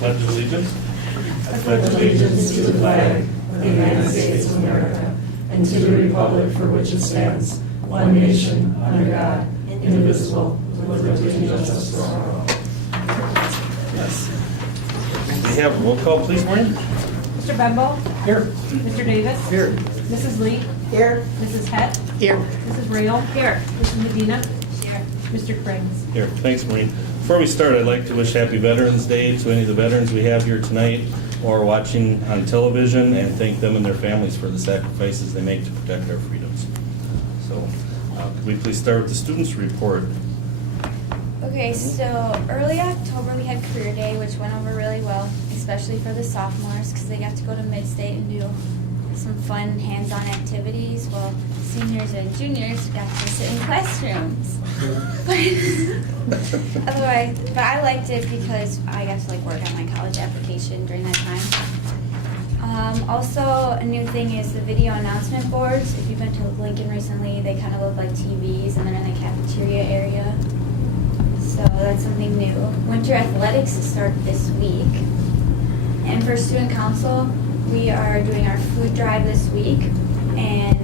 Pledge allegiance. I pledge allegiance to the flag of the United States of America and to the republic for which it stands, one nation, under God, indivisible, with liberty and justice for all. Yes. We have roll call, please, Maureen. Mr. Bembo? Here. Mr. Davis? Here. Mrs. Lee? Here. Mrs. Hett? Here. Mrs. Rail? Here. Mrs. Medina? Here. Mr. Krings? Here. Thanks, Maureen. Before we start, I'd like to wish Happy Veterans Day to any of the veterans we have here tonight or watching on television, and thank them and their families for the sacrifices they make to protect our freedoms. So, could we please start with the students' report? Okay, so early October we had Career Day, which went over really well, especially for the sophomores because they got to go to Mid-State and do some fun hands-on activities, while seniors and juniors got to sit in classrooms. But I liked it because I got to work on my college application during that time. Also, a new thing is the video announcement boards. If you've been to Lincoln recently, they kind of look like TVs, and they're in the cafeteria area. So that's something new. Winter athletics start this week. And for student council, we are doing our food drive this week, and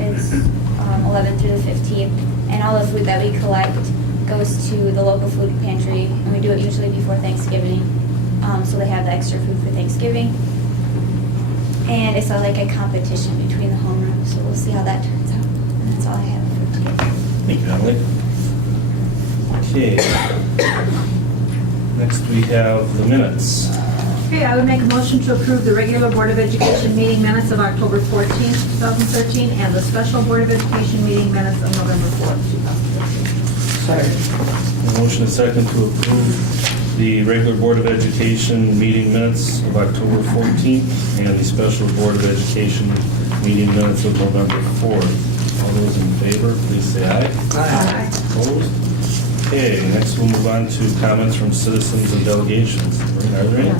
it's 11th through the 15th. And all the food that we collect goes to the local food pantry, and we do it usually before Thanksgiving. So they have the extra food for Thanksgiving. And it's a competition between the homerooms, so we'll see how that turns out. And that's all I have for today. Thank you, Emily. Okay. Next, we have the minutes. Okay, I would make a motion to approve the regular Board of Education meeting minutes of October 14th, 2013, and the special Board of Education meeting minutes of November 4th, 2013. A motion and second to approve the regular Board of Education meeting minutes of October 14th and the special Board of Education meeting minutes of November 4th. All those in favor, please say aye. Aye. Opposed? Okay, next we'll move on to comments from citizens and delegations. Are there any?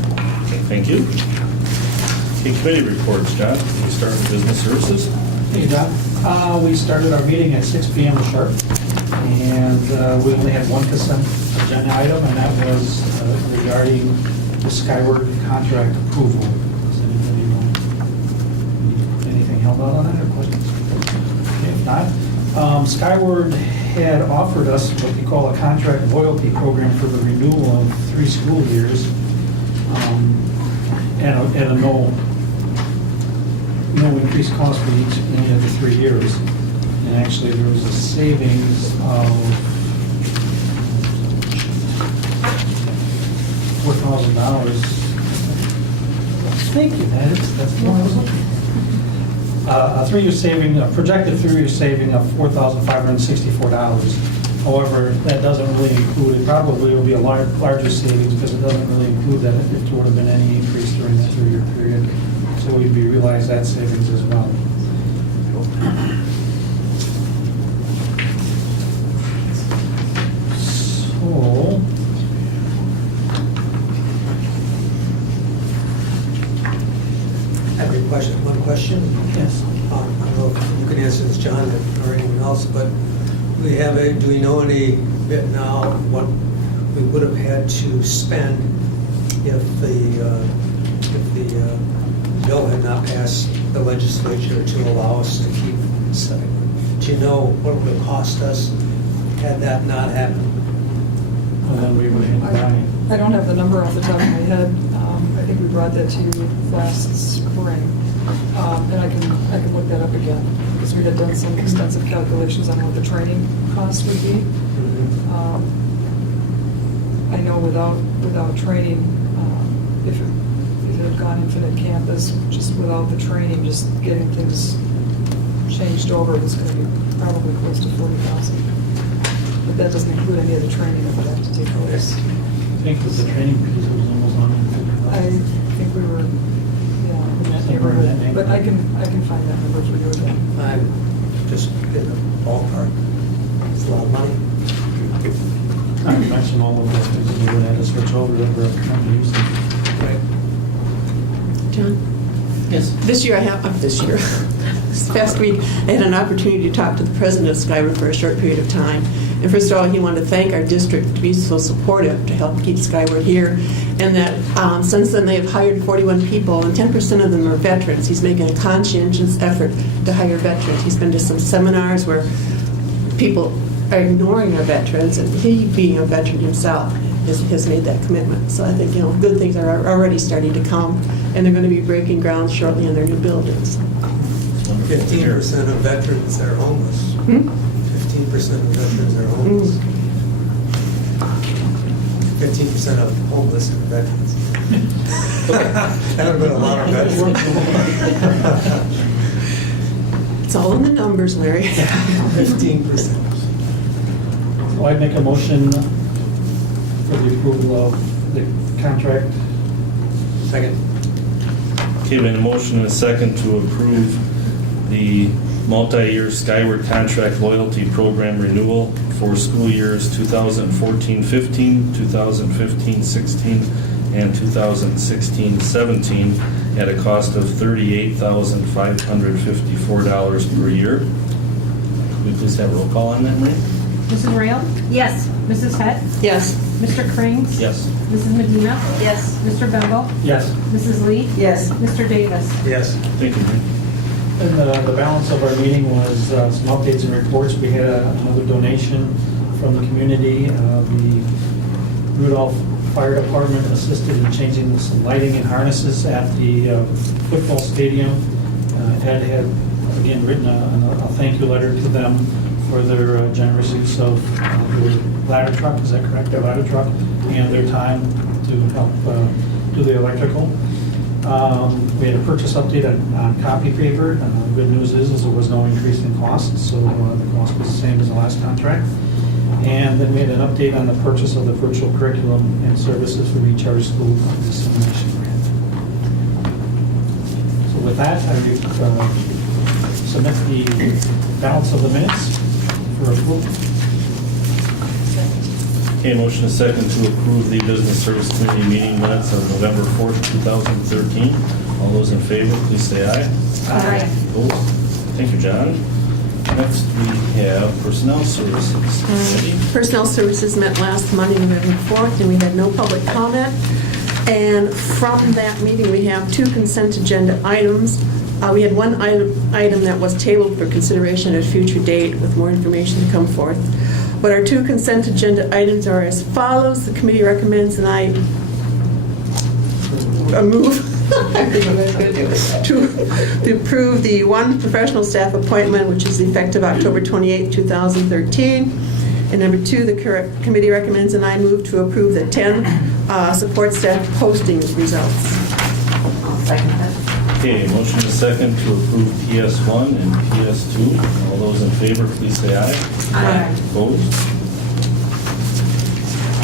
Okay, thank you. Okay, committee reports, John. We start with business services. Thank you, John. We started our meeting at 6 p.m. sharp, and we only had one consent agenda item, and that was regarding the Skyward contract approval. Does anybody know anything held out on that or questions? Okay, if not, Skyward had offered us what we call a contract loyalty program for the renewal of 3 school years, and a no increased cost for each any of the 3 years. And actually, there was a savings of $4,000. Thank you, that's what I was looking for. A 3-year saving, a projected 3-year saving of $4,564. However, that doesn't really include, it probably will be a larger savings because it doesn't really include that if there would have been any increase during that 3-year period. So we'd be realize that savings as well. So, I have a question, one question. yes. I don't know if you can answer this, John, or anyone else, but do we know any bit now what we would have had to spend if the bill had not passed the legislature to allow us to keep? Do you know what it would have cost us had that not happened? And then we would have I don't have the number off the top of my head. I think we brought that to you last spring. And I can look that up again, because we had done some extensive calculations on what the training cost would be. I know without training, if it had gone infinite campus, just without the training, just getting things changed over was going to be probably close to $40,000. But that doesn't include any of the training that would have to take place. I think that the training piece was almost on. I think we were, in that neighborhood, but I can find that number for you again. I'm just in the ballpark. It's a lot of money. I can mention all of those things, and we would have to switch over to the companies. Right. John? Yes. This past week, I had an opportunity to talk to the president of Skyward for a short period of time, And first of all, he wanted to thank our district to be so supportive to help keep Skyward here. And that since then, they've hired 41 people, and 10% of them are veterans. He's making a conscientious effort to hire veterans. He's been to some seminars where people are ignoring our veterans, and he, being a veteran himself, has made that commitment. So I think, good things are already starting to come, and they're going to be breaking ground shortly in their new buildings. 15% of veterans are homeless. 15% of veterans are homeless. 15% of homeless are veterans. I don't go to a lot of veterans. It's all in the numbers, Larry. 15%. So I make a motion for the approval of the contract. Second. Okay, we have a motion and a second to approve the multi-year Skyward Contract Loyalty Program renewal for school years 2014-15, 2015-16, and 2016-17 at a cost of $38,554 per year. Could we please have a roll call on that, Marie? Mrs. Rail? Yes. Mrs. Head? Yes. Mr. Krings? Yes. Mrs. Medina? Yes. Mr. Bengel? Yes. Mrs. Lee? Yes. Mr. Davis? Yes. Thank you, Marie. And the balance of our meeting was some updates and reports. We had another donation from the community. The Rudolph Fire Department assisted in changing some lighting and harnesses at the football stadium. Ed had, again, written a thank you letter to them for their generous use of their ladder truck, is that correct? Their ladder truck, and their time to help do the electrical. We had a purchase update on copy paper. Good news is there was no increase in cost, so the cost was the same as the last contract. And then we had an update on the purchase of the virtual curriculum and services for Recharge School dissemination grant. So with that, I submit the balance of the minutes for approval. Okay, motion is second to approve the Business Service Committee meeting minutes of November 4th, 2013. All those in favor, please say aye. Aye. Opposed? Thank you, John. Next, we have Personnel Services. Cindy? Personnel Services met last Monday, November 4th, and we had no public comment. And from that meeting, we have 2 consent agenda items. We had one item that was tabled for consideration at a future date with more information to come forth. But our 2 consent agenda items are as follows. The committee recommends, and I move to approve the 1 professional staff appointment, which is effective October 28, 2013. And number 2, the committee recommends, and I move to approve the 10 support staff posting results. I'll second that. Okay, motion is second to approve PS1 and PS2. All those in favor, please say aye. Aye. Opposed?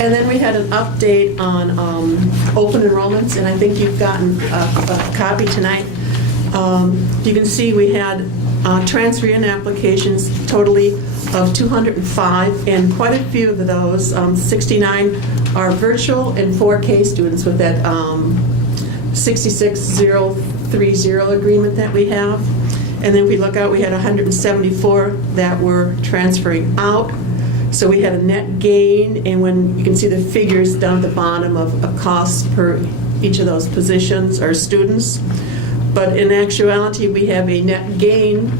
And then we had an update on open enrollments, and I think you've gotten a copy tonight. You can see we had transfer-in applications totally of 205, and quite a few of those, 69, are virtual and 4K students with that 66030 agreement that we have. And then we look out, we had 174 that were transferring out. So we had a net gain, and when you can see the figures down at the bottom of costs per each of those positions or students. But in actuality, we have a net gain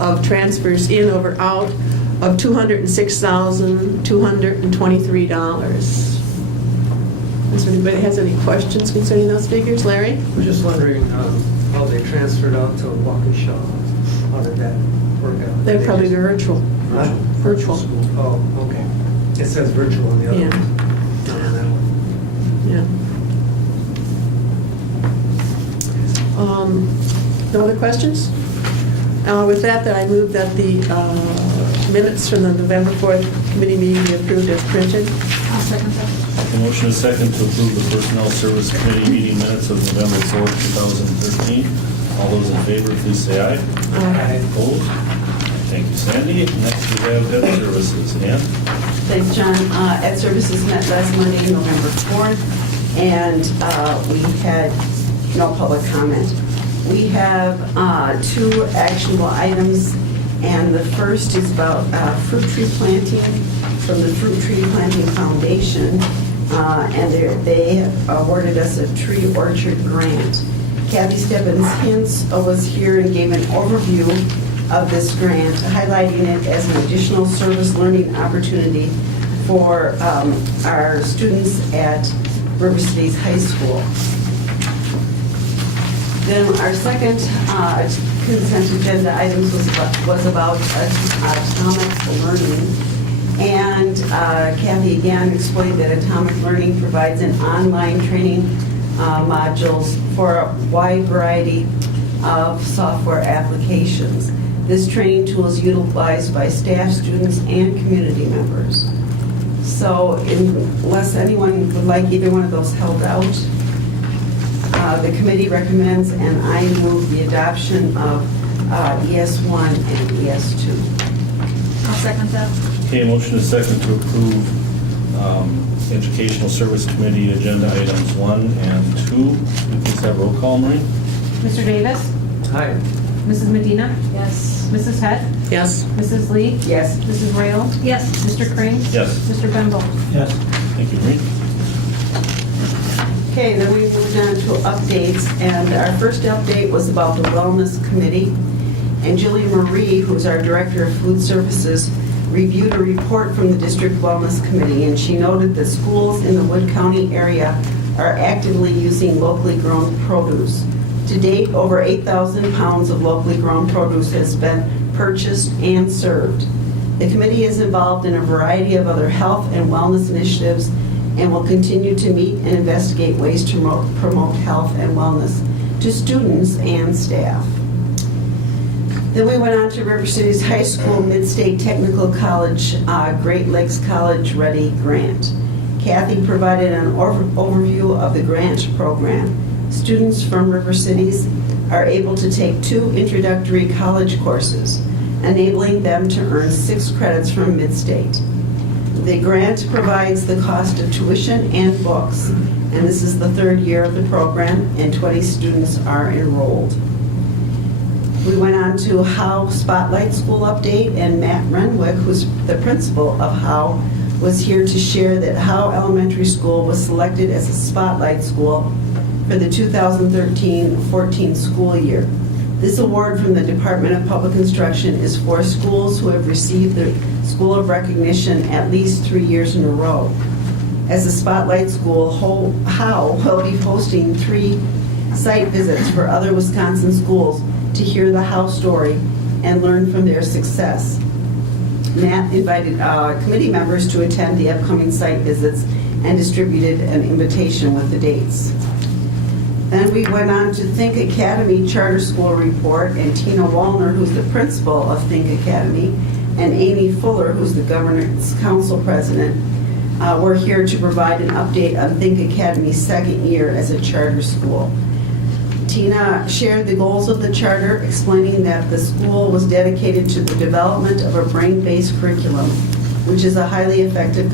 of transfers in over out of $206,223. Does anybody has any questions concerning those figures? Larry? We're just wondering how they transferred out to Waukesha. How did that work out? They're probably virtual. Huh? Virtual. School. Oh, okay. It says virtual on the other Yeah. one. Not on that one. Yeah. No other questions? With that, then I move that the minutes from the November 4th committee meeting be approved as printed. I'll second that. The motion is second to approve the Personnel Service Committee meeting minutes of November 4th, 2013. All those in favor, please say aye. Aye. Opposed? Thank you, Sandy. Next, we have Ed Services. Ann? Thanks, John. Ed Services met last Monday, November 4th, and we had no public comment. We have 2 actionable items And the first is about fruit tree planting from the Fruit Tree Planting Foundation. And they awarded us a tree orchard grant. Kathy Stebbins-Hintz was here and gave an overview of this grant, highlighting it as an additional service learning opportunity for our students at River Cities High School. Then our second consent agenda items was about atomic learning. And Kathy again explained that Atomic Learning provides an online training modules for a wide variety of software applications. This training tool is utilized by staff, students, and community members. So unless anyone would like either one of those held out, the committee recommends and I move the adoption of ES1 and ES2. I'll second that. Okay, motion is second to approve Educational Service Committee agenda items 1 and 2. We please have roll call, Maureen. Mr. Davis? Hi. Mrs. Medina? Yes. Mrs. Head? Yes. Mrs. Lee? Yes. Mrs. Rayo? Yes. Mr. Crane? Yes. Mr. Bembel? Yes. Thank you, Maureen. Okay, then we moved on to updates, and our first update was about the Wellness Committee. And Julie Marie, who's our Director of Food Services, reviewed a report from the District Wellness Committee, and she noted that schools in the Wood County area are actively using locally grown produce. To date, over 8,000 pounds of locally grown produce has been purchased and served. The committee is involved in a variety of other health and wellness initiatives and will continue to meet and investigate ways to promote health and wellness to students and staff. Then we went on to River Cities High School Mid-State Technical College Great Lakes College Ready Grant. Kathy provided an overview of the grant program. Students from River Cities are able to take 2 introductory college courses, enabling them to earn 6 credits from Mid-State. The grant provides the cost of tuition and books, and this is the 3rd year of the program, and 20 students are enrolled. We went on to Howe Spotlight School update, and Matt Renwick, who's the principal of Howe, was here to share that Howe Elementary School was selected as a Spotlight School for the 2013-14 school year. This award from the Department of Public Instruction is for schools who have received the School of Recognition at least 3 years in a row. As a Spotlight School, Howe will be hosting 3 site visits for other Wisconsin schools to hear the Howe story and learn from their success. Matt invited committee members to attend the upcoming site visits and distributed an invitation with the dates. Then we went on to Think Academy Charter School Report, and Tina Wallner, who's the principal of Think Academy, and Amy Fuller, who's the Governance Council President, were here to provide an update on Think Academy's 2nd year as a charter school. Tina shared the goals of the charter, explaining that the school was dedicated to the development of a brain-based curriculum, which is a highly effective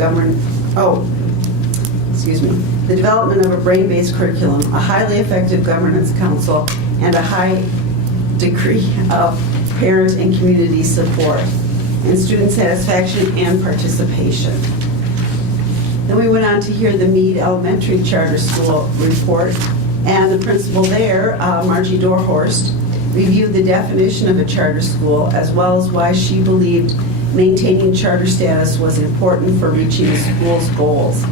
the development of a brain-based curriculum, a highly effective governance council, and a high degree of parent and community support, and student satisfaction and participation. Then we went on to hear the Meade Elementary Charter School report, and the principal there, Margie Dorhorst, reviewed the definition of a charter school as well as why she believed maintaining charter status was important for reaching the school's goals.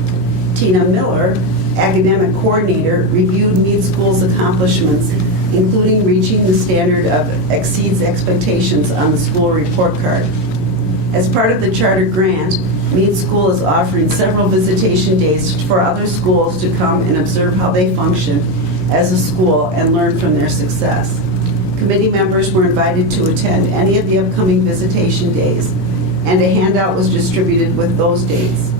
Tina Miller, academic coordinator, reviewed Meade School's accomplishments, including reaching the standard of exceeds expectations on the school report card. As part of the charter grant, Meade School is offering several visitation days for other schools to come and observe how they function as a school and learn from their success. Committee members were invited to attend any of the upcoming visitation days, and a handout was distributed with those dates.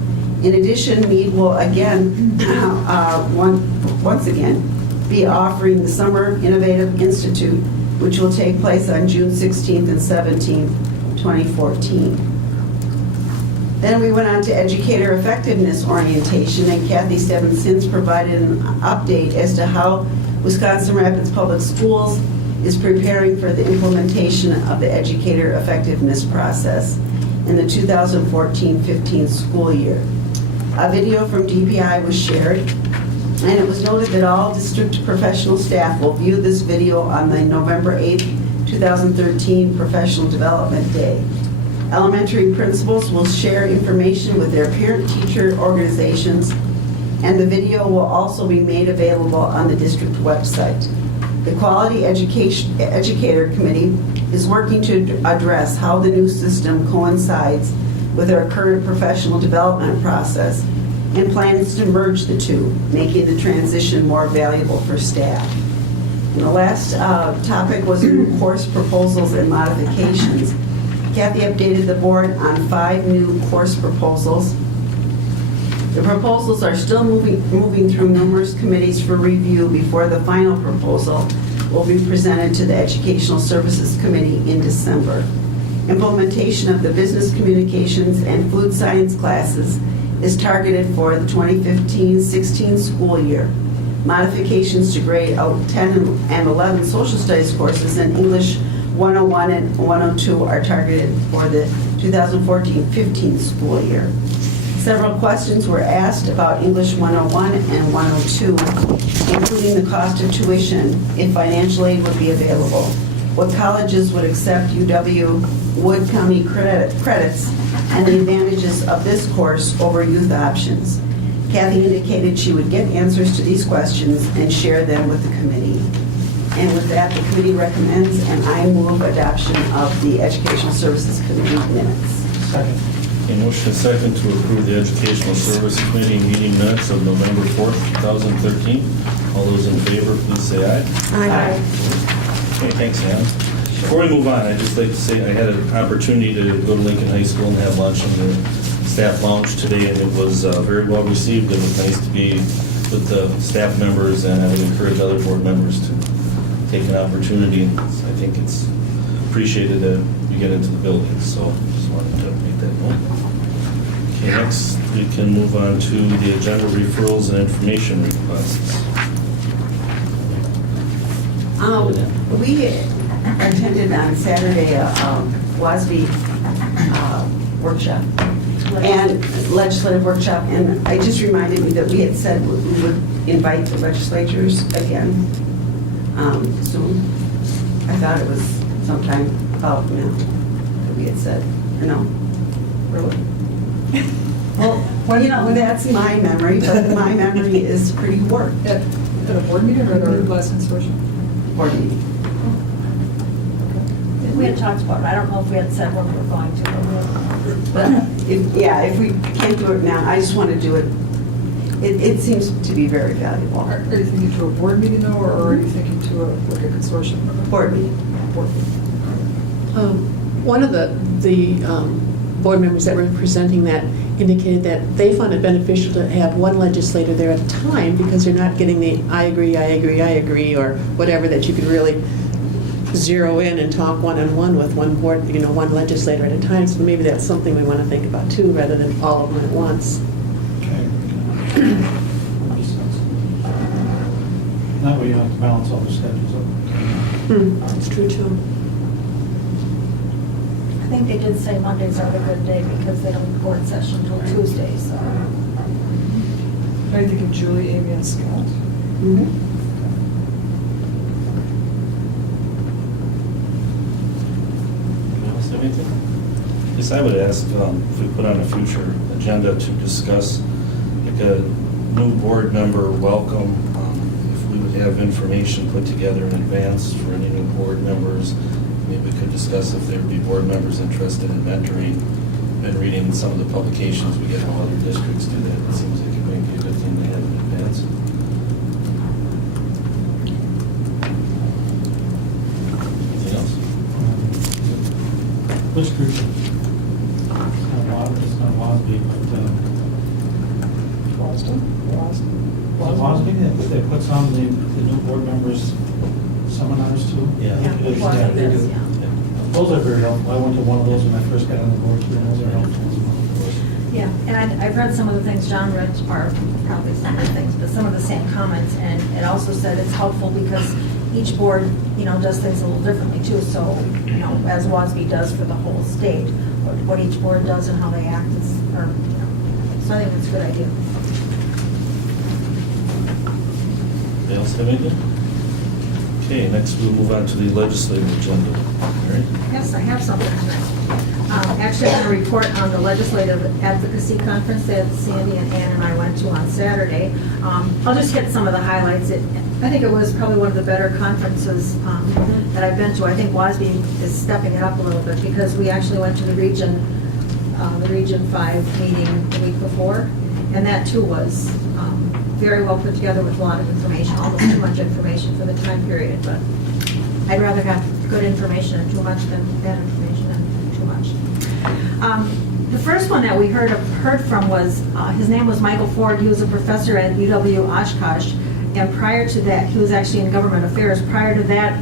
In addition, Meade will once again be offering the Summer Innovative Institute, which will take place on June 16th and 17th, 2014. Then we went on to educator effectiveness orientation, and Kathy Stebbins-Hintz provided an update as to how Wisconsin Rapids Public Schools is preparing for the implementation of the educator effectiveness process in the 2014-15 school year. A video from DPI was shared, and it was noted that all district professional staff will view this video on the November 8, 2013 Professional Development Day. Elementary principals will share information with their parent-teacher organizations, and the video will also be made available on the district website. The Quality Educator Committee is working to address how the new system coincides with our current professional development process and plans to merge the two, making the transition more valuable for staff. And the last topic was new course proposals and modifications. Kathy updated the board on 5 new course proposals. The proposals are still moving through numerous committees for review before the final proposal will be presented to the Educational Services Committee in December. Implementation of the business communications and food science classes is targeted for the 2015-16 school year. Modifications to grade out 10 and 11 social studies courses and English 101 and 102 are targeted for the 2014-15 school year. Several questions were asked about English 101 and 102, including the cost of tuition if financial aid would be available, what colleges would accept UW Wood County credits, and the advantages of this course over youth options. Kathy indicated she would get answers to these questions and share them with the committee. And with that, the committee recommends and I move adoption of the Educational Services Committee minutes. Second. Okay, motion is second to approve the Educational Service Committee meeting minutes of November 4th, 2013. All those in favor, please say aye. Aye. Okay, thanks, Ann. Before we move on, I'd just like to say I had an opportunity to go to Lincoln High School and have lunch in the staff lounge today, and it was very well received. It was nice to be with the staff members, and I would encourage other board members to take an opportunity. I think it's appreciated that you get into the building, so just wanted to make that note. Okay, next we can move on to the agenda referrals and information requests. We attended on Saturday a WASB workshop and legislative workshop, and it just reminded me that we had said we would invite the legislatures again soon. I thought it was sometime about now that we had said, no, really? Well, you know, that's my memory, but my memory is pretty warped. At a board meeting or at our last consortium? Board meeting. We had talked about it. I don't know if we had said when we were going to, but If we can't do it now, I just want to do it. It seems to be very valuable. Are you thinking to a board meeting though, or are you thinking to like a consortium? Board meeting. Board meeting. One of the board members that were presenting that indicated that they found it beneficial to have one legislator there at a time because they're not getting the I agree, or whatever that you could really zero in and talk one-on-one with one board, one legislator at a time. So maybe that's something we want to think about too, rather than all of them at once. Okay. That way you don't have to balance all the schedules up. That's true too. I think they did say Mondays are a good day because they don't board session until Tuesday, so. Are you thinking Julie, Amy, and Scott? Mm-hmm. Else, anything? Yes, I would ask if we put on a future agenda to discuss like a new board member welcome, if we would have information put together in advance for any new board members. Maybe we could discuss if there would be board members interested in mentoring. Been reading some of the publications we get how other districts do that. It seems like it might be a good thing to have in advance. Anything else? Which group? It's not WASB, but Boston? WASB, they put some of the new board members seminars too. Yeah. It is, One of they this, do. yeah. Those are very helpful. I went to one of those when I first got on the board, and those are helpful. Yeah, and I've read some of the things John read, or probably some of the things, but some of the same comments, and it also said it's helpful because each board, does things a little differently too. So, as WASB does for the whole state, what each board does and how they act is, so I think it's a good idea. Anybody else have anything? Okay, next we'll move on to the legislative agenda. All right. Yes, I have something tonight. Actually, I'm going to report on the Legislative Advocacy Conference that Sandy and Ann and I went to on Saturday. I'll just hit some of the highlights. I think it was probably one of the better conferences that I've been to. I think WASB is stepping it up a little bit because we actually went to the Region 5 meeting the week before, and that too was very well put together with a lot of information, almost too much information for the time period, but I'd rather have good information and too much than bad information and too much. The first one that we heard from was, his name was Michael Ford. He was a professor at UW Oshkosh, and prior to that, he was actually in government affairs. Prior to that,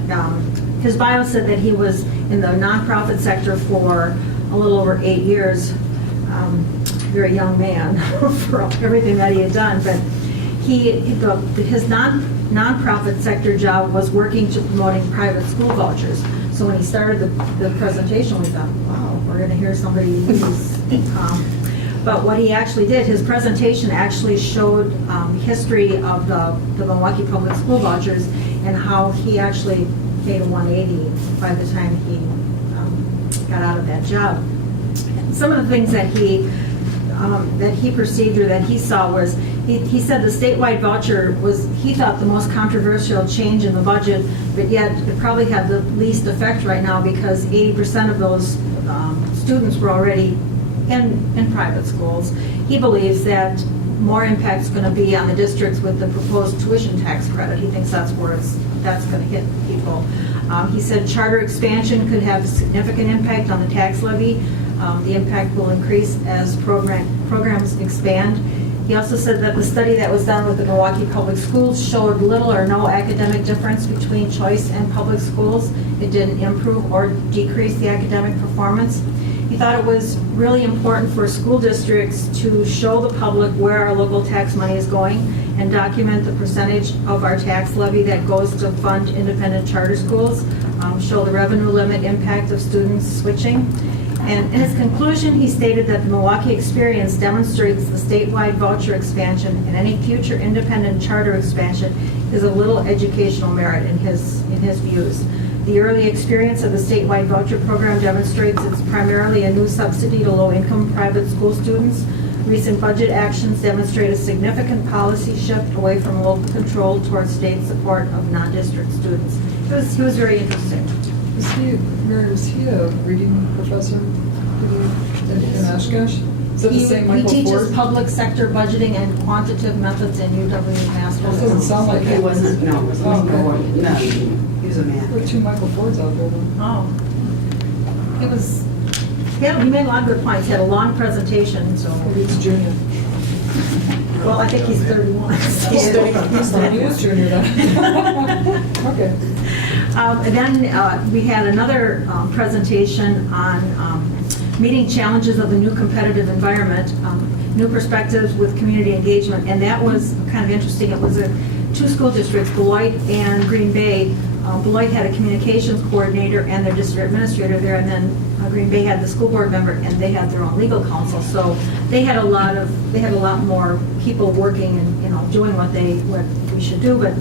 his bio said that he was in the nonprofit sector for a little over 8 years. Very young man for everything that he had done, but his nonprofit sector job was working to promoting private school vouchers. So when he started the presentation, we thought, wow, we're going to hear somebody who's, but what he actually did, his presentation actually showed history of the Milwaukee Public School vouchers and how he actually made a 180 by the time he got out of that job. And some of the things that he perceived or that he saw was, he said the statewide voucher was, he thought, the most controversial change in the budget, but yet it probably had the least effect right now because 80% of those students were already in private schools. He believes that more impact is going to be on the districts with the proposed tuition tax credit. He thinks that's where that's going to hit people. He said charter expansion could have a significant impact on the tax levy. The impact will increase as programs expand. He also said that the study that was done with the Milwaukee Public Schools showed little or no academic difference between choice and public schools. It didn't improve or decrease the academic performance. He thought it was really important for school districts to show the public where our local tax money is going and document the percentage of our tax levy that goes to fund independent charter schools, show the revenue limit impact of students switching. And in his conclusion, he stated that the Milwaukee experience demonstrates the statewide voucher expansion and any future independent charter expansion is of little educational merit in his views. The early experience of the statewide voucher program demonstrates it's primarily a new subsidy to low-income private school students. Recent budget actions demonstrate a significant policy shift away from local control towards state support of non-district students. He was very interesting. Was he a reading professor in Oshkosh? Is that the same Michael He teaches Ford? public sector budgeting and quantitative methods in UW Masters. It doesn't sound like It wasn't, no, it wasn't Oh, okay. Ford. No, he was a man. There were 2 Michael Fords out there. Though. Oh. He made a lot of good points. He had a long presentation, so. Maybe he's junior. Well, I think he's 31. so. He's 31. He is junior then. Okay. And then we had another presentation on meeting challenges of the new competitive environment, new perspectives with community engagement, and that was kind of interesting. It was 2 school districts, Beloit and Green Bay. Beloit had a communications coordinator and their district administrator there, and then Green Bay had the school board member, and they had their own legal counsel. So they had a lot more people working and doing what we should do. But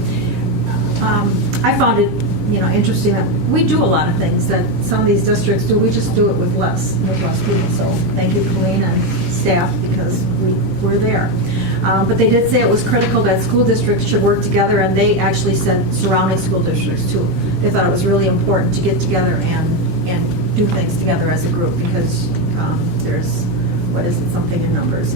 I found it interesting that we do a lot of things that some of these districts do. We just do it with less people. So thank you, Colleen and staff, because we're there. But they did say it was critical that school districts should work together, and they actually said surrounding school districts too. They thought it was really important to get together and do things together as a group because there's, something in numbers.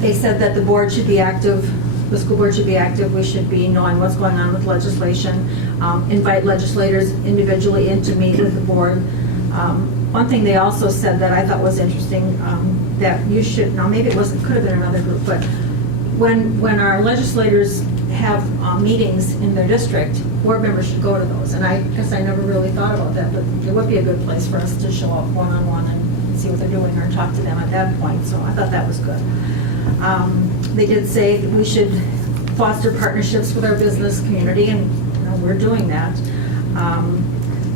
They said that the board should be active. The school board should be active. We should be knowing what's going on with legislation. Invite legislators individually in to meet with the board. One thing they also said that I thought was interesting, that you should, now maybe it could have been another group, but when our legislators have meetings in their district, board members should go to those. And I guess I never really thought about that, but it would be a good place for us to show up one-on-one and see what they're doing or talk to them at that point. So I thought that was good. They did say that we should foster partnerships with our business community, and we're doing that.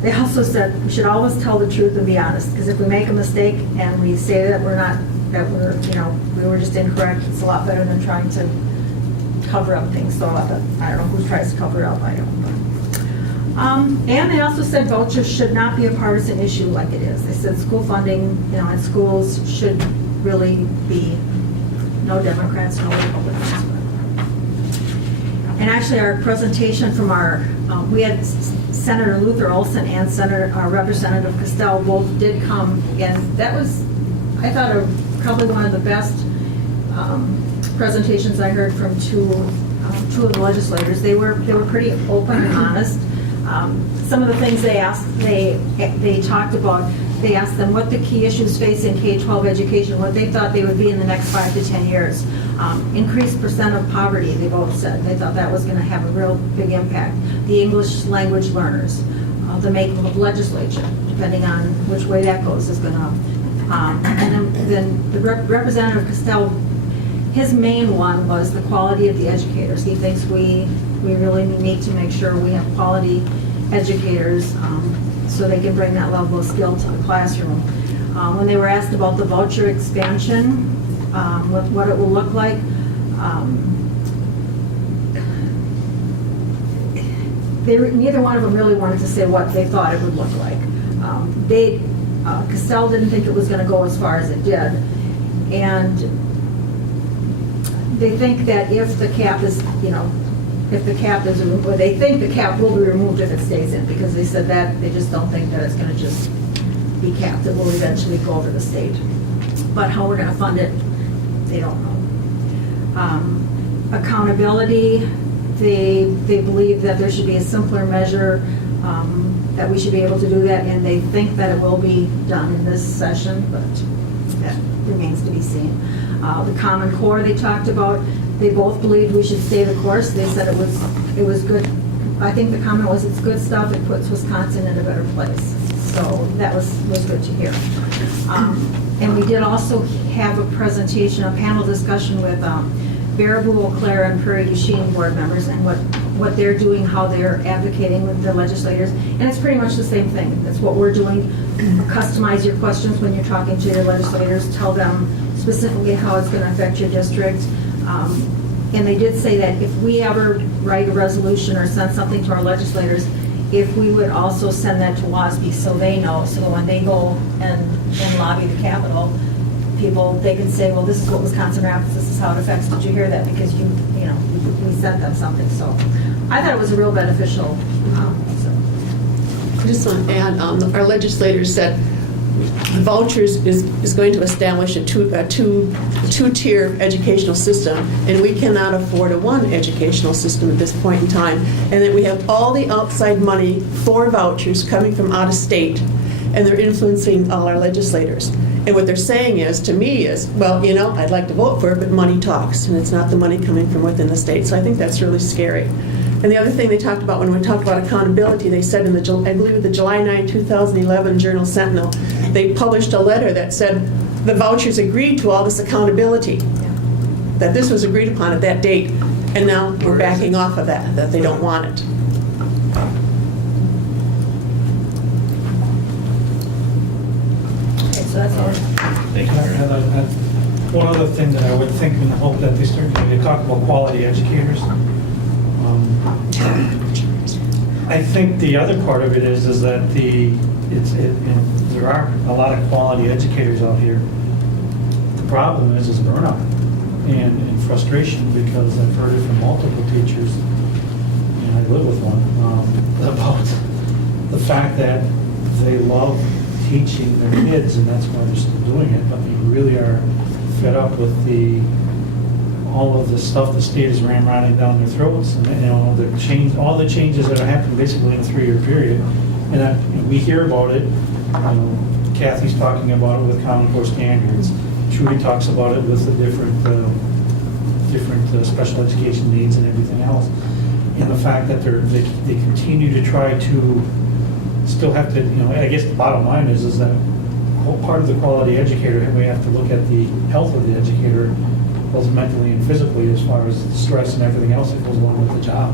They also said we should always tell the truth and be honest, because if we make a mistake and we say that we were just incorrect, it's a lot better than trying to cover up things. So I don't know who tries to cover it up, I don't. And they also said vouchers should not be a partisan issue like it is. They said school funding, in schools should really be no Democrats, no Republicans. And actually, our presentation from we had Senator Luther Olson and Representative Castell both did come, and that was, I thought, probably one of the best presentations I heard from two of the legislators. They were pretty open and honest. Some of the things they asked, they talked about. They asked them what the key issues facing K-12 education, what they thought they would be in the next 5 to 10 years. Increased percent of poverty, they both said. They thought that was going to have a real big impact. The English language learners, the making of legislature, depending on which way that goes, is going to. And then the Representative Castell, his main one was the quality of the educators. He thinks we really need to make sure we have quality educators so they can bring that level of skill to the classroom. When they were asked about the voucher expansion, what it will look like, neither one of them really wanted to say what they thought it would look like. Castell didn't think it was going to go as far as it did, and they think that if the cap is, or they think the cap will be removed if it stays in, because they said that they just don't think that it's going to just be capped. It will eventually go over the state. But how we're going to fund it, they don't know. Accountability, they believe that there should be a simpler measure, that we should be able to do that, and they think that it will be done in this session, but that remains to be seen. The Common Core they talked about, they both believed we should stay the course. They said it was good. I think the comment was it's good stuff. It puts Wisconsin in a better place. So that was good to hear. And we did also have a presentation, a panel discussion with Baraboo, Eau Claire, and Prairie du Chien board members, and what they're doing, how they're advocating with the legislators. And it's pretty much the same thing. That's what we're doing. Customize your questions when you're talking to your legislators. Tell them specifically how it's going to affect your district. And they did say that if we ever write a resolution or send something to our legislators, if we would also send that to WASB so they know, so when they go and lobby the Capitol, they can say, well, this is what Wisconsin Rapids, this is how it affects. Did you hear that? Because we sent them something. So I thought it was a real beneficial. I just want to add, our legislators said the vouchers is going to establish a two-tier educational system, and we cannot afford a one educational system at this point in time, and that we have all the outside money for vouchers coming from out of state, and they're influencing all our legislators. And what they're saying is, to me, is, well, I'd like to vote for it, but money talks, and it's not the money coming from within the state. So I think that's really scary. And the other thing they talked about when we talked about accountability, they said in I believe the July 9, 2011 Journal Sentinel, they published a letter that said the vouchers agreed to all this accountability, that this was agreed upon at that date, and now we're backing off of that they don't want it. Okay, so that's all. Thank you, Mary. One other thing that I would think and hope that they start doing, they talk about quality educators. I think the other part of it is that there are a lot of quality educators out here. The problem is burnout and frustration, because I've heard it from multiple teachers, and I live with one, about the fact that they love teaching their kids, and that's why they're still doing it, but they really are fed up with all of the stuff the state is ramming down their throats, and all the changes that are happening basically in a 3-year period. And we hear about it. Kathy's talking about it with Common Core standards. Trudy talks about it with the different special education needs and everything else. And the fact that they continue to try to still have to, I guess the bottom line is that whole part of the quality educator, we have to look at the health of the educator, both mentally and physically, as far as the stress and everything else that goes along with the job.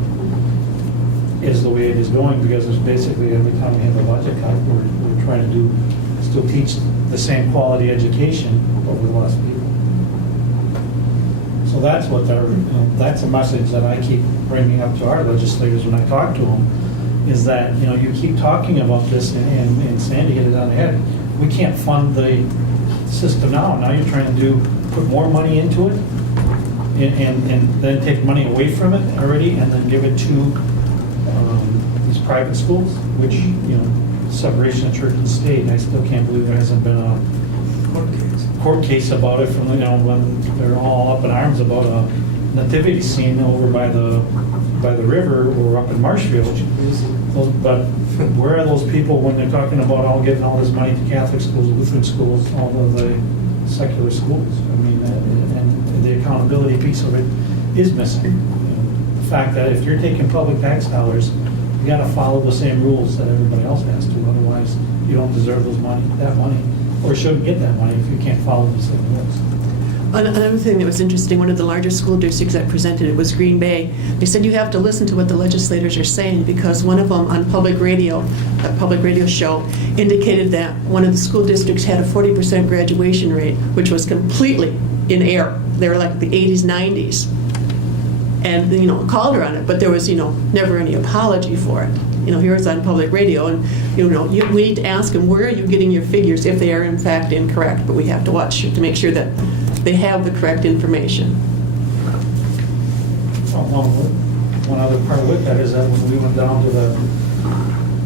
is the way it is going, because it's basically every time we have a budget cut, we're trying to still teach the same quality education, but with less people. So that's what that's a message that I keep bringing up to our legislators when I talk to them, is that, you keep talking about this, and Sandy hit it on the head. We can't fund the system now. Now you're trying to put more money into it, and then take money away from it already, and then give it to these private schools, which, separation of church and state. I still can't believe there hasn't been a court case about it from, when they're all up in arms about a nativity scene over by the river or up in Marshfield. But where are those people when they're talking about giving all this money to Catholic schools, Lutheran schools, all of the secular schools? I mean, and the accountability piece of it is missing. The fact that if you're taking public tax dollars, you got to follow the same rules that everybody else has to. Otherwise, you don't deserve that money, or shouldn't get that money if you can't follow the same rules. Another thing that was interesting, one of the larger school districts that presented it was Green Bay. They said you have to listen to what the legislators are saying, because one of them on public radio, a public radio show, indicated that one of the school districts had a 40% graduation rate, which was completely in error. They were like the 80s, 90s. And, called her on it, but there was, never any apology for it. Here it's on public radio, and, we need to ask them, where are you getting your figures if they are in fact incorrect? But we have to watch to make sure that they have the correct information. Well, one other part with that is that when we went down to the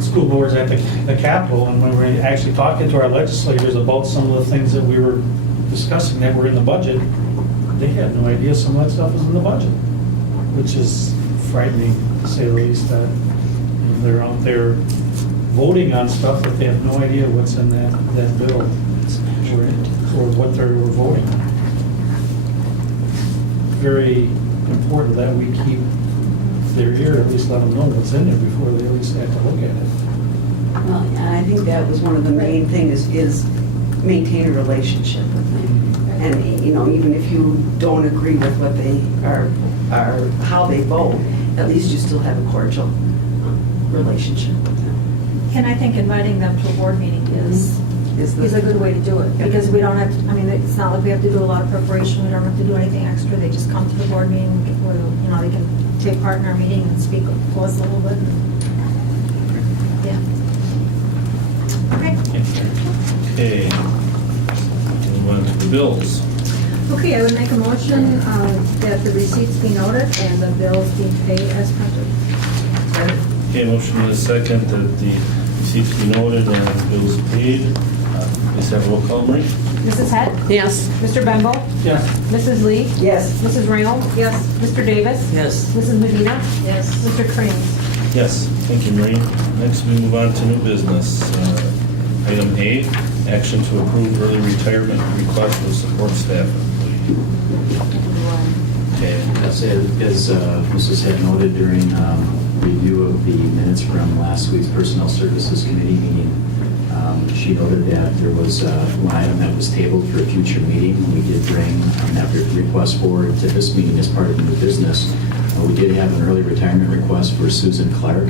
school boards at the Capitol, and when we were actually talking to our legislators about some of the things that we were discussing that were in the budget, they had no idea some of that stuff was in the budget, which is frightening, to say the least, that they're out there voting on stuff that they have no idea what's in that bill or what they were voting on. Very important that we keep their ear, at least let them know what's in there before they at least have to look at it. Well, and I think that was one of the main things is maintain a relationship with them. And, even if you don't agree with what they are how they vote, at least you still have a cordial relationship with them. And I think inviting them to a board meeting is a good way to do it, because we don't have to, it's not like we have to do a lot of preparation, we don't have to do anything extra, they just come to the board meeting, where, they can take part in our meeting and speak to us a little bit. Yeah. Okay. Move on to the bills. Okay, I would make a motion that the receipts be noted and the bills be paid as printed. Okay, motion is second that the receipts be noted and bills paid. Please have a roll call, Marie. Mrs. Head? Yes. Mr. Bengel? Yes. Mrs. Lee? Yes. Mrs. Reynolds? Yes. Mr. Davis? Yes. Mrs. Medina? Yes. Mr. Krames? Yes, thank you, Marie. Next, we move on to new business. Item A, action to approve early retirement request for support staff employee. Okay. As Mrs. had noted during review of the minutes from last week's Personnel Services Committee meeting, she noted that there was one item that was tabled for a future meeting. We did bring that request forward to this meeting as part of new business. We did have an early retirement request for Susan Clark.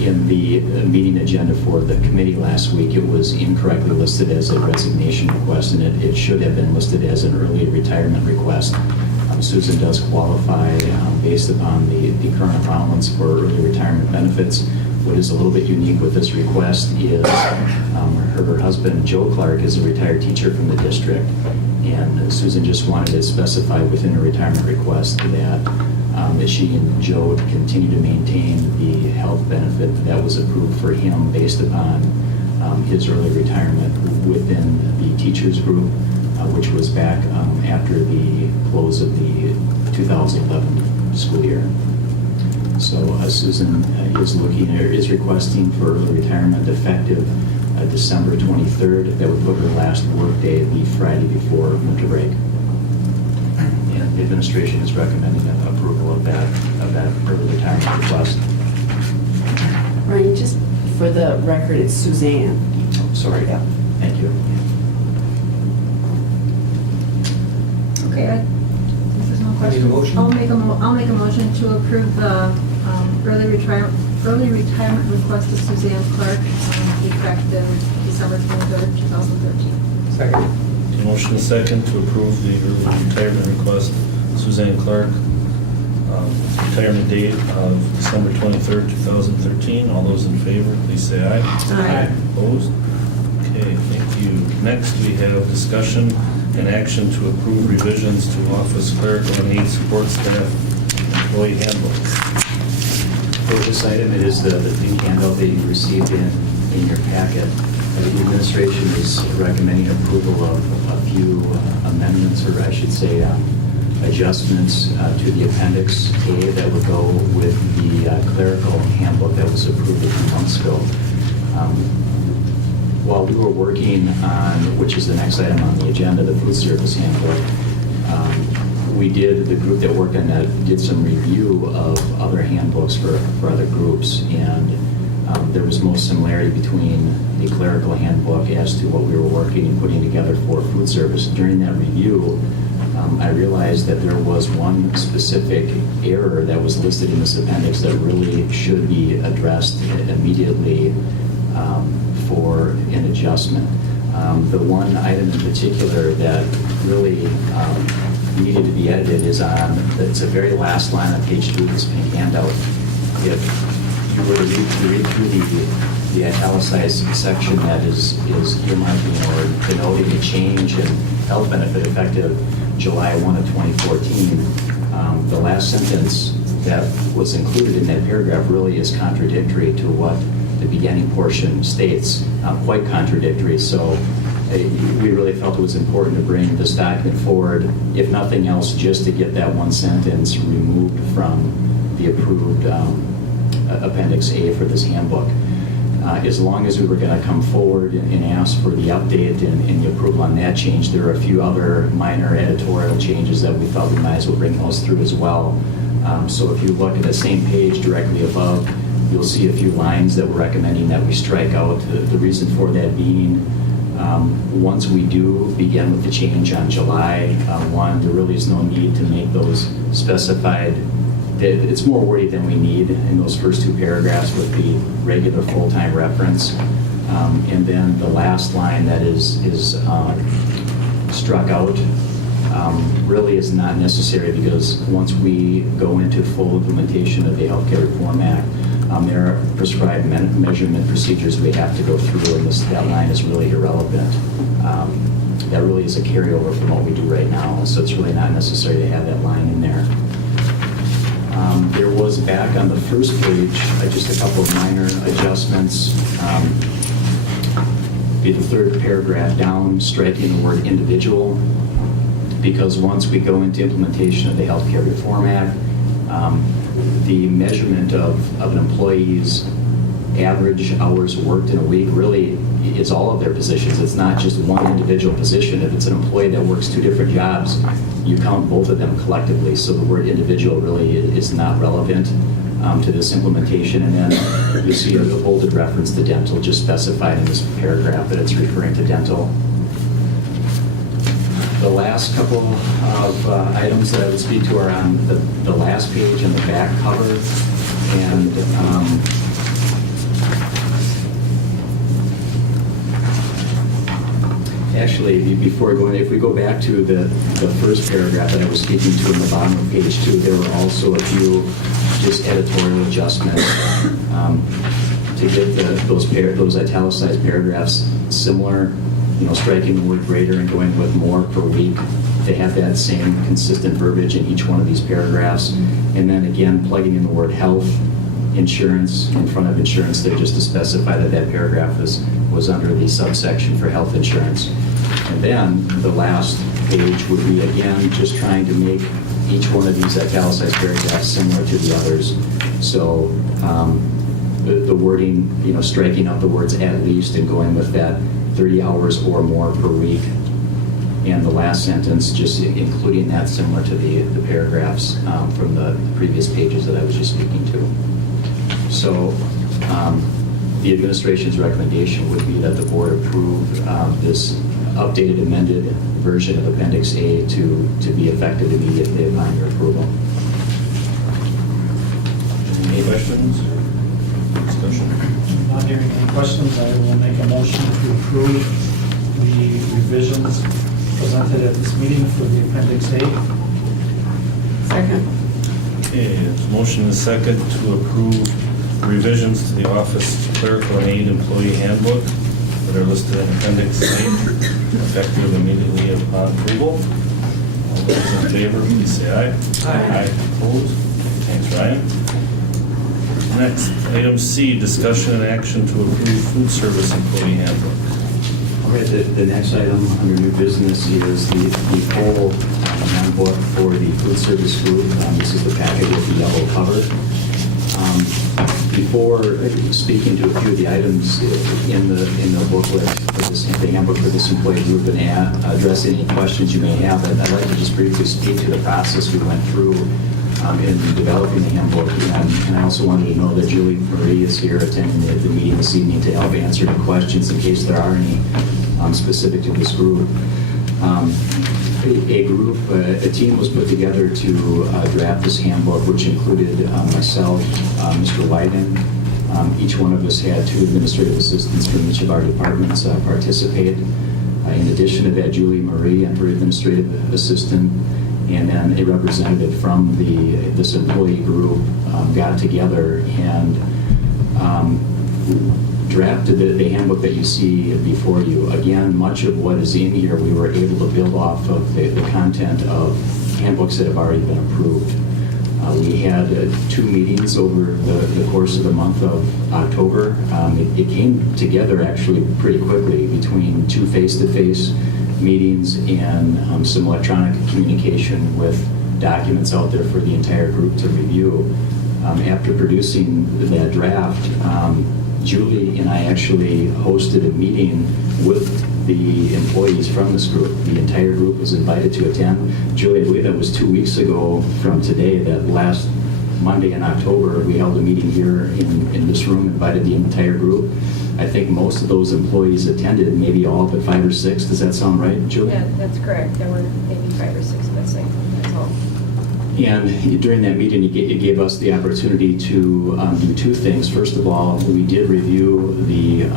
In the meeting agenda for the committee last week, it was incorrectly listed as a resignation request, and it should have been listed as an early retirement request. Susan does qualify based upon the current allowance for early retirement benefits. What is a little bit unique with this request is her husband, Joe Clark, is a retired teacher from the district, and Susan just wanted to specify within her retirement request that she and Joe continue to maintain the health benefit that was approved for him based upon his early retirement within the teachers group, which was back after the close of the 2011 school year. So Susan is requesting for early retirement effective December 23rd. That would put her last work day the Friday before winter break. And the administration is recommending approval of that early retirement request. Ryan, just for the record, it's Suzanne. Oh, sorry. Yeah. Thank you. Okay, if there's no Need a question. motion? I'll make a motion to approve the Early retirement request of Suzanne Clark, effective December 23rd, 2013. Second. Motion and second to approve the early retirement request, Suzanne Clark. Retirement date of December 23rd, 2013. All those in favor, please say aye. Aye. Opposed? Okay, thank you. Next, we have discussion and action to approve revisions to office clerical and aid support staff employee handbooks. For this item, it is the pink handout that you received in your packet. The administration is recommending approval of a few amendments, or I should say adjustments to the Appendix A that would go with the clerical handbook that was approved a few months ago. While we were working on, which is the next item on the agenda, the food service handbook, the group that worked on that did some review of other handbooks for other groups, and there was most similarity between the clerical handbook as to what we were working and putting together for food service. During that review, I realized that there was one specific error that was listed in this appendix that really should be addressed immediately for an adjustment. The one item in particular that really needed to be edited is it's the very last line on page 2 of this pink handout. If you were to read through the italicized section that is earmarking or denoting a change in health benefit effective July 1 of 2014, the last sentence that was included in that paragraph really is contradictory to what the beginning portion states, quite contradictory. So we really felt it was important to bring this document forward, if nothing else, just to get that one sentence removed from the approved Appendix A for this handbook. As long as we were going to come forward and ask for the update and the approval on that change, there are a few other minor editorial changes that we thought we might as well bring those through as well. So if you look at the same page directly above, you'll see a few lines that we're recommending that we strike out. The reason for that being, once we do begin with the change on July 1, there really is no need to make those specified. It's more wordy than we need in those first two paragraphs with the regular full-time reference. And then the last line that is struck out really is not necessary, because once we go into full implementation of the Healthcare Reform Act, there are prescribed measurement procedures we have to go through, and that line is really irrelevant. That really is a carryover from what we do right now, so it's really not necessary to have that line in there. There was back on the first page just a couple of minor adjustments. Be the third paragraph down, striking the word individual, because once we go into implementation of the Healthcare Reform Act, the measurement of an employee's average hours worked in a week really is all of their positions. It's not just one individual position. If it's an employee that works two different jobs, you count both of them collectively. So the word individual really is not relevant to this implementation. And then you see a bolded reference to dental, just specified in this paragraph that it's referring to dental. The last couple of items that I would speak to are on the last page and the back cover. And actually, before going, if we go back to the first paragraph that I was speaking to in the bottom of page 2, there were also a few just editorial adjustments to get those italicized paragraphs similar. Striking the word greater and going with more per week to have that same consistent verbiage in each one of these paragraphs. And then again, plugging in the word health insurance in front of insurance there, just to specify that paragraph was under the subsection for health insurance. And then the last page would be, again, just trying to make each one of these italicized paragraphs similar to the others. So the wording, striking out the words at least and going with that 30 hours or more per week. And the last sentence, just including that similar to the paragraphs from the previous pages that I was just speaking to. So the administration's recommendation would be that the board approve this updated, amended version of Appendix A to be effective immediately upon your approval. Any questions? Discussion? Not hearing any questions, I will make a motion to approve the revisions presented at this meeting for the Appendix A. Second. Okay, there's a motion and a second to approve revisions to the office clerical and aid employee handbook that are listed in Appendix A, effective immediately upon approval. All those in favor, please say aye. Aye. Opposed? Thanks, Ryan. Next, item C, discussion and action to approve food service employee handbook. All right, the next item under new business is the whole handbook for the food service group. This is the packet with the yellow cover. Before speaking to a few of the items in the booklet, for the handbook for this employee group, and address any questions you may have, I'd like to just briefly speak to the process we went through in developing the handbook. And I also wanted to know that Julie Marie is here attending the meeting this evening to help answer any questions in case there are any specific to this group. A team was put together to draft this handbook, which included myself, Mr. Wyden. Each one of us had 2 administrative assistants from each of our departments participate. In addition to that, Julie Marie and her administrative assistant, and then a representative from this employee group got together and drafted the handbook that you see before you. Again, much of what is in here, we were able to build off of the content of handbooks that have already been approved. We had 2 meetings over the course of the month of October. It came together actually pretty quickly between 2 face-to-face meetings and some electronic communication with documents out there for the entire group to review. After producing that draft, Julie and I actually hosted a meeting with the employees from this group. The entire group was invited to attend. Julie, I believe that was 2 weeks ago from today, that last Monday in October, we held a meeting here in this room, invited the entire group. I think most of those employees attended, maybe all but 5 or 6. Does that sound right, Julie? Yeah, that's correct. There were maybe 5 or 6 missing, that's all. And during that meeting, it gave us the opportunity to do 2 things. First of all, we did review the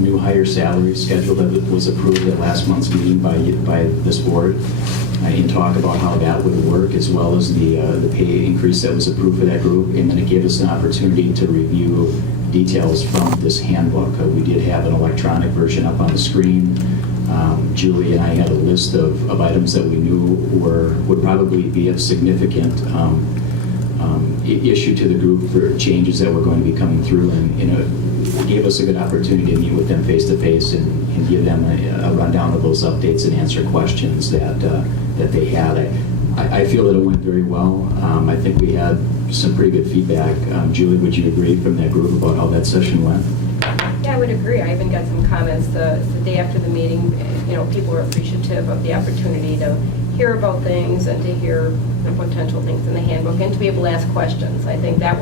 new hire salary schedule that was approved at last month's meeting by this board, and talk about how that would work, as well as the pay increase that was approved for that group. And then it gave us an opportunity to review details from this handbook. We did have an electronic version up on the screen. Julie and I had a list of items that we knew would probably be of significant issue to the group for changes that were going to be coming through, and it gave us a good opportunity to meet with them face to face and give them a rundown of those updates and answer questions that they had. I feel that it went very well. I think we had some pretty good feedback. Julie, would you agree from that group about how that session went? Yeah, I would agree. I even got some comments the day after the meeting. People were appreciative of the opportunity to hear about things and to hear the potential things in the handbook and to be able to ask questions. I think it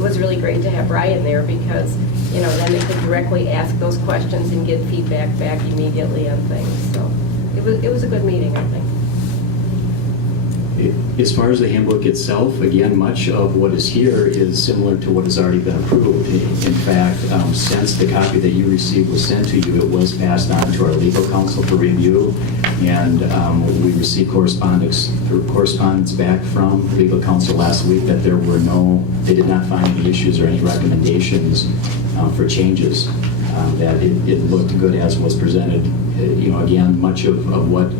was really great to have Brian there because, then they could directly ask those questions and get feedback back immediately on things. So it was a good meeting, I think. As far as the handbook itself, again, much of what is here is similar to what has already been approved. In fact, since the copy that you received was sent to you, it was passed on to our legal counsel for review, and we received correspondence back from legal counsel last week that they did not find any issues or any recommendations for changes, that it looked good as was presented. Again, much of what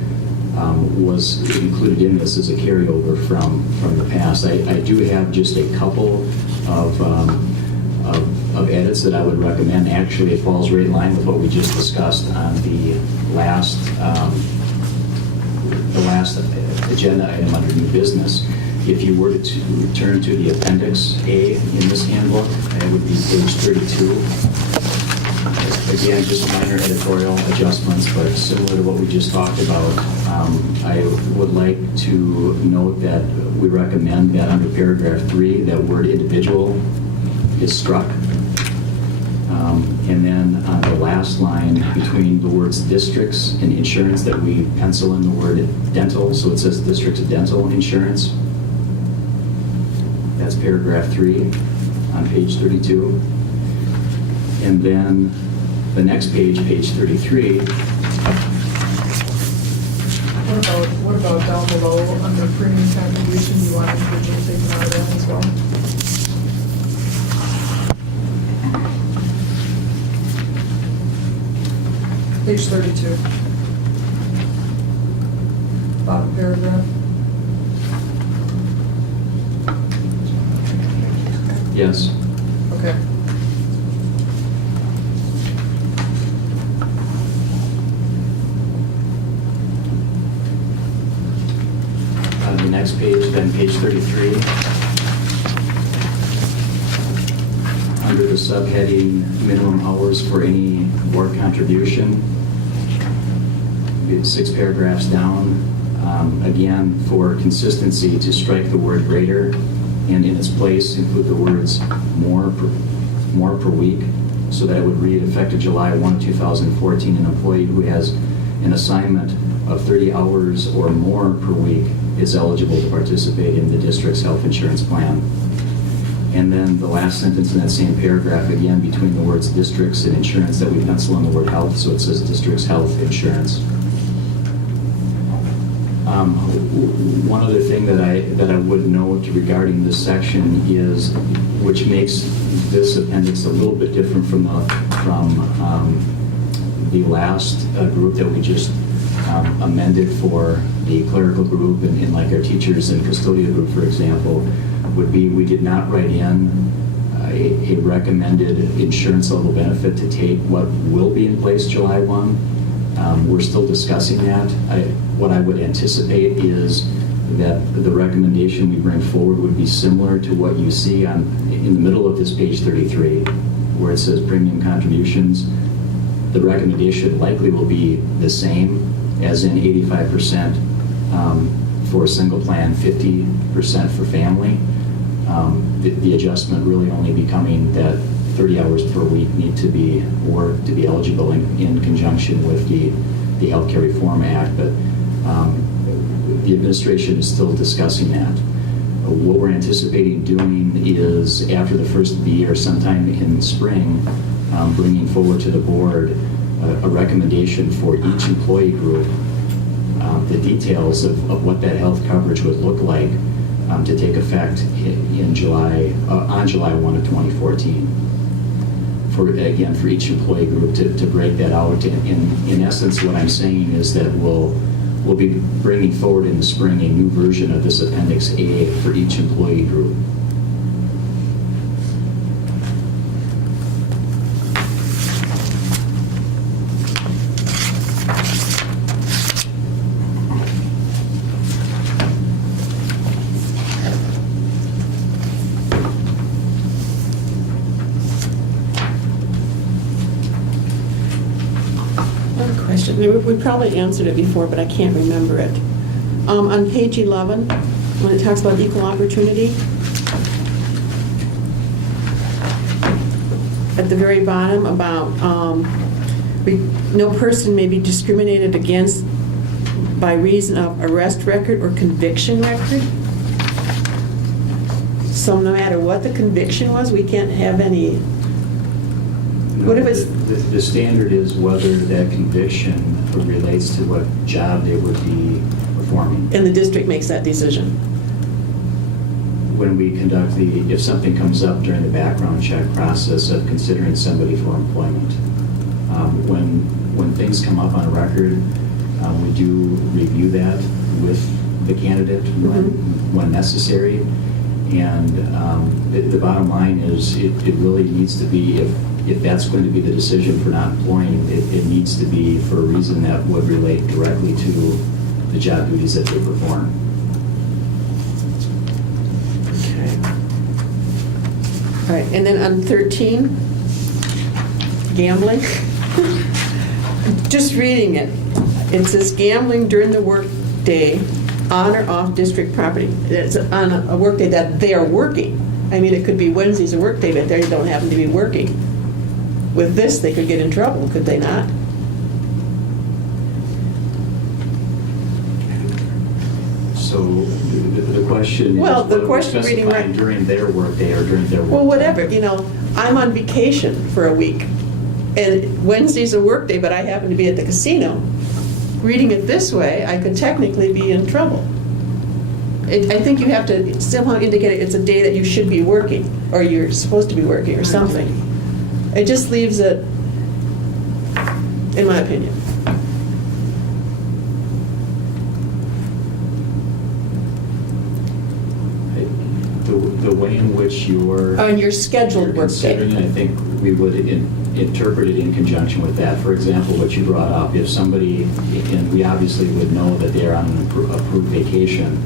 was included in this is a carryover from the past. I do have just a couple of edits that I would recommend. Actually, it falls right in line with what we just discussed on the last agenda item under new business. If you were to return to the Appendix A in this handbook, it would be page 32. Again, just minor editorial adjustments, but similar to what we just talked about. I would like to note that we recommend that under paragraph 3, that word individual is struck. And then on the last line between the words districts and insurance, that we pencil in the word dental, so it says districts dental insurance. That's paragraph 3 on page 32. And then the next page, page 33, What about down below, under premium contribution, you want individual taken out of that as well? Page 32. Bottom paragraph. yes. Okay. The next page, then page 33. Under the subheading, minimum hours for any board contribution, get 6 paragraphs down. Again, for consistency, to strike the word greater, and in its place, include the words more per week, so that it would read effective July 1, 2014, an employee who has an assignment of 30 hours or more per week is eligible to participate in the district's health insurance plan. And then the last sentence in that same paragraph, again, between the words districts and insurance, that we pencil in the word health, so it says district's health insurance. One other thing that I would note regarding this section is, which makes this appendix a little bit different from the last group that we just amended for the clerical group and like our teachers and custodial group, for example, would be we did not write in a recommended insurance level benefit to take what will be in place July 1. We're still discussing that. What I would anticipate is that the recommendation we bring forward would be similar to what you see in the middle of this page 33, where it says premium contributions. The recommendation likely will be the same, as in 85% for a single plan, 50% for family. The adjustment really only becoming that 30 hours per week need to be worked to be eligible in conjunction with the Healthcare Reform Act, but the administration is still discussing that. What we're anticipating doing is, after the first of the year, sometime in spring, bringing forward to the board a recommendation for each employee group, the details of what that health coverage would look like to take effect on July 1 of 2014. For each employee group to break that out. In essence, what I'm saying is that we'll be bringing forward in the spring a new version of this Appendix A for each employee group. Question. We probably answered it before, but I can't remember it. On page 11, when it talks about equal opportunity, at the very bottom about no person may be discriminated against by reason of arrest record or conviction record. So no matter what the conviction was, we can't have any. What if it's the standard is whether that conviction relates to what job they would be performing. and the district makes that decision? When we conduct if something comes up during the background check process of considering somebody for employment, when things come up on record, we do review that with the candidate when necessary. And the bottom line is it really needs to be, if that's going to be the decision for not employing, it needs to be for a reason that would relate directly to the job duties that they perform. Okay. All right, and then on 13, gambling. Just reading it, it says gambling during the work day on or off district property. It's on a work day that they are working. I mean, it could be Wednesday's a work day, but they don't happen to be working. With this, they could get in trouble, could they not? So the question is, Well, the what are we question reading specifying right- during their workday or during their work? Well, whatever, I'm on vacation for a week, and Wednesday's a work day, but I happen to be at the casino. Reading it this way, I could technically be in trouble. I think you have to somehow indicate it's a day that you should be working, or you're supposed to be working, or something. It just leaves it, in my opinion. The way in which you're... On your scheduled you're work considering it, day. I think we would interpret it in conjunction with that. For example, what you brought up, if somebody, and we obviously would know that they're on an approved vacation,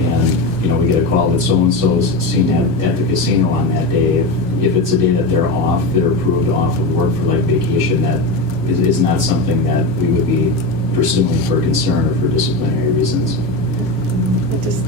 and, we get a call that so-and-so's seen at the casino on that day. If it's a day that they're off, they're approved off of work for like vacation, that is not something that we would be pursuing for concern or for disciplinary reasons. It just-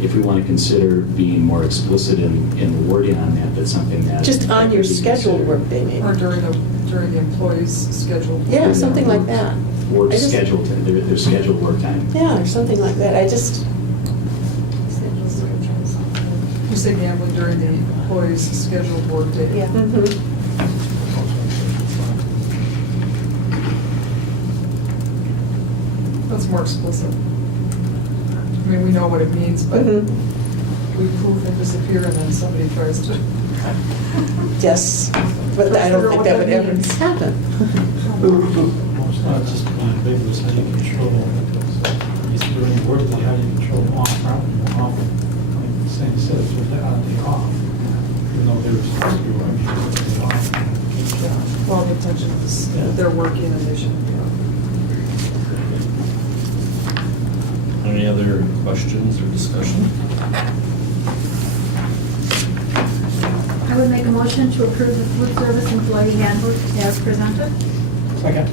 If we want to consider being more explicit in the wording on that, that's something that... Just that on your could be scheduled considered. work day, maybe. Or during the employee's scheduled. Yeah, something like that. Work I just- scheduled, their scheduled work time. Yeah, or something like that. I just, You say gambling during the employee's scheduled workday. Yeah. mhm. That's more explicit. I mean, we know what it means, but Mhm. we poof and disappear, and then somebody tries to. Yes, but I don't think that would ever happen. Well, it's not just being ambiguous, how do you control these during work day, how do you control off, off? Like Sandy said, it's a day off. Even though they were supposed to be working, they're off. Well, the intention is that they're working and they shouldn't be off. Any other questions or discussion? I would make a motion to approve the food service employee handbook as presented. Second.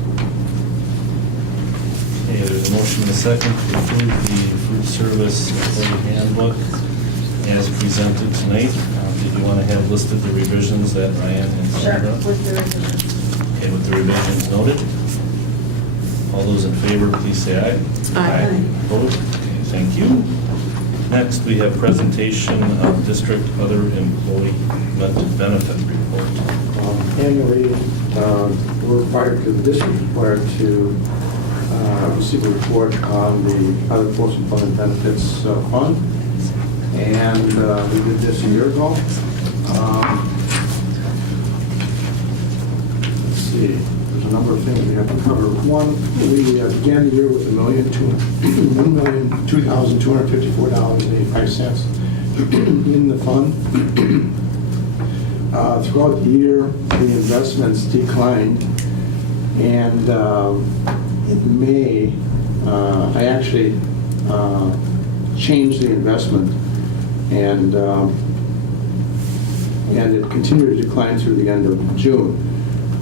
Okay, there's a motion and a second to approve the food service employee handbook as presented tonight. Did you want to have listed the revisions that Ryan and Sandra? With the revisions. Okay, with the revisions noted. All those in favor, please say aye. Aye. Opposed? Okay, thank you. Next, we have presentation of district other employee benefit report. Annually, we're required to, the district is required to receive a report on the other post-employment benefits fund. And we did this a year ago. Let's see, there's a number of things we have to cover. One, we began the year with $1,254.85 in the fund. Throughout the year, the investments declined, and in May, I actually changed the investment, and it continued to decline through the end of June.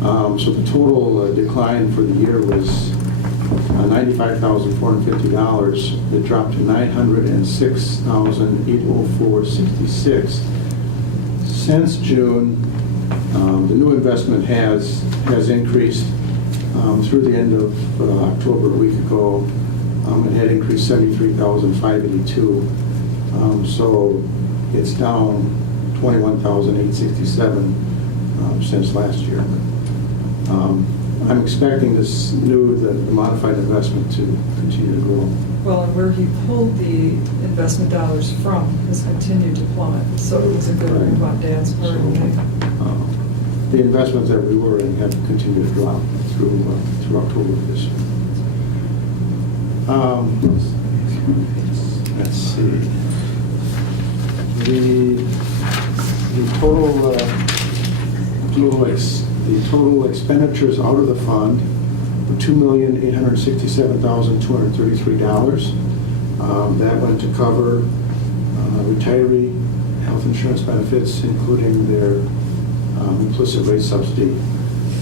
So the total decline for the year was $95,450. It dropped to $906,804.66. Since June, the new investment has increased through the end of October, a week ago. It had increased $73,582. So it's down $21,867 since last year. I'm expecting this the modified investment to continue to grow. Well, and where he pulled the investment dollars from has continued to plummet, so it was a good move on Dan's part. The investments that we were in have continued to drop through October of this year. Let's see. The total expenditures out of the fund were $2,867,233. That went to cover retiree health insurance benefits, including their implicit rate subsidy.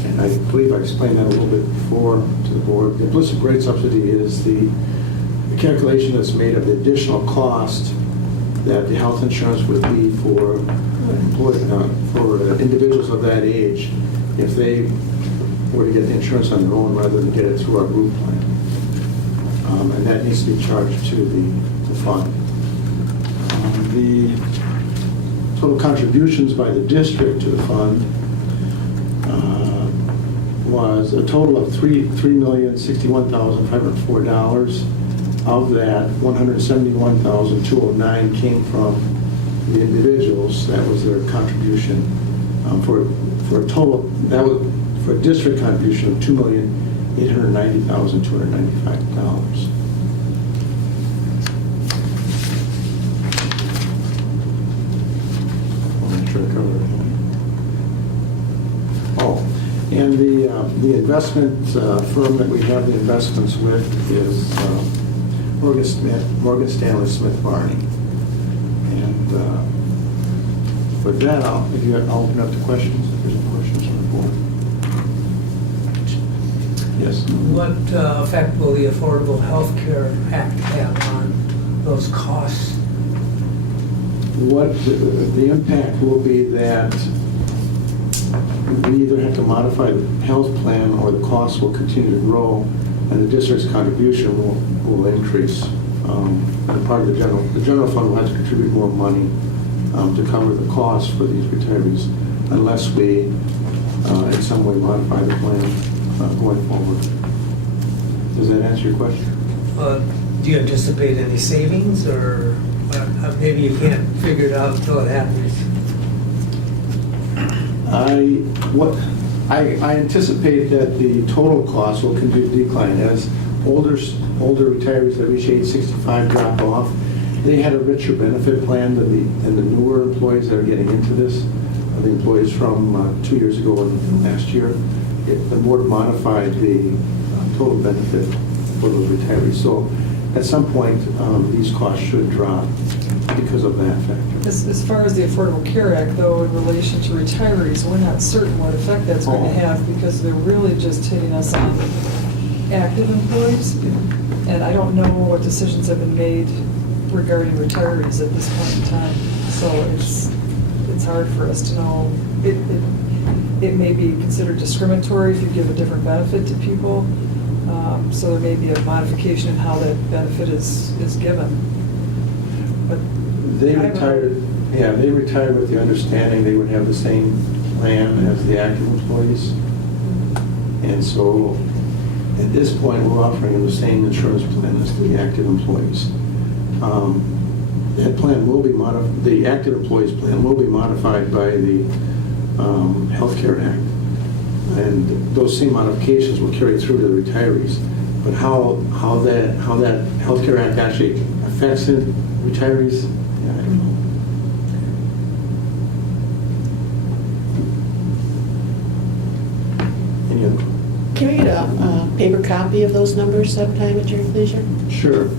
And I believe I explained that a little bit before to the board. The implicit rate subsidy is the calculation that's made of the additional cost that the health insurance would be for individuals of that age if they were to get the insurance on their own rather than get it through our group plan. and that needs to be charged to the fund. The total contributions by the district to the fund was a total of $3,061,504. Of that, $171,209 came from the individuals. That was their contribution for a total, that was for a district contribution of $2,890,295. I'll make sure I cover everything. Oh, and the investment firm that we have the investments with is Morgan Stanley Smith Barney. And with that, I'll open up to questions, if there's any questions from the board. Yes? What effect will the Affordable Health Care Act have on those costs? What the impact will be that we either have to modify the health plan or the costs will continue to grow and the district's contribution will increase. And part of the general fund will have to contribute more money to cover the costs for these retirees unless we in some way modify the plan going forward. Does that answer your question? Do you anticipate any savings, or maybe you can't figure it out until it happens? I anticipate that the total cost will continue to decline as older retirees that reach age 65 drop off. They had a richer benefit plan than the newer employees that are getting into this. The employees from 2 years ago and last year. The board modified the total benefit for those retirees. So at some point, these costs should drop because of that factor. As far as the Affordable Care Act, though, in relation to retirees, we're not certain what effect that's going to have because they're really just hitting us on active employees. And I don't know what decisions have been made regarding retirees at this point in time. So it's hard for us to know. It may be considered discriminatory if you give a different benefit to people. So there may be a modification in how that benefit is given. But They retired with the understanding they would have the same plan as the active employees. And so at this point, we're offering them the same insurance plan as the active employees. That plan will be modified, the active employees plan will be modified by the Health Care Act. And those same modifications will carry through to the retirees. But how that Health Care Act actually affects the retirees, yeah, I don't know. Any other? Can we get a paper copy of those numbers sometime at your leisure? Sure.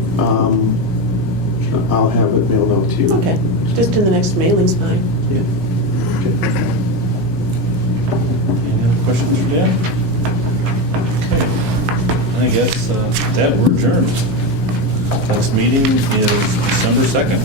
I'll have it mailed out to you. Okay, just in the next mailing's fine. Yeah. Okay. Any other questions for Dan? Okay. I guess that we're adjourned. Next meeting is December 2nd.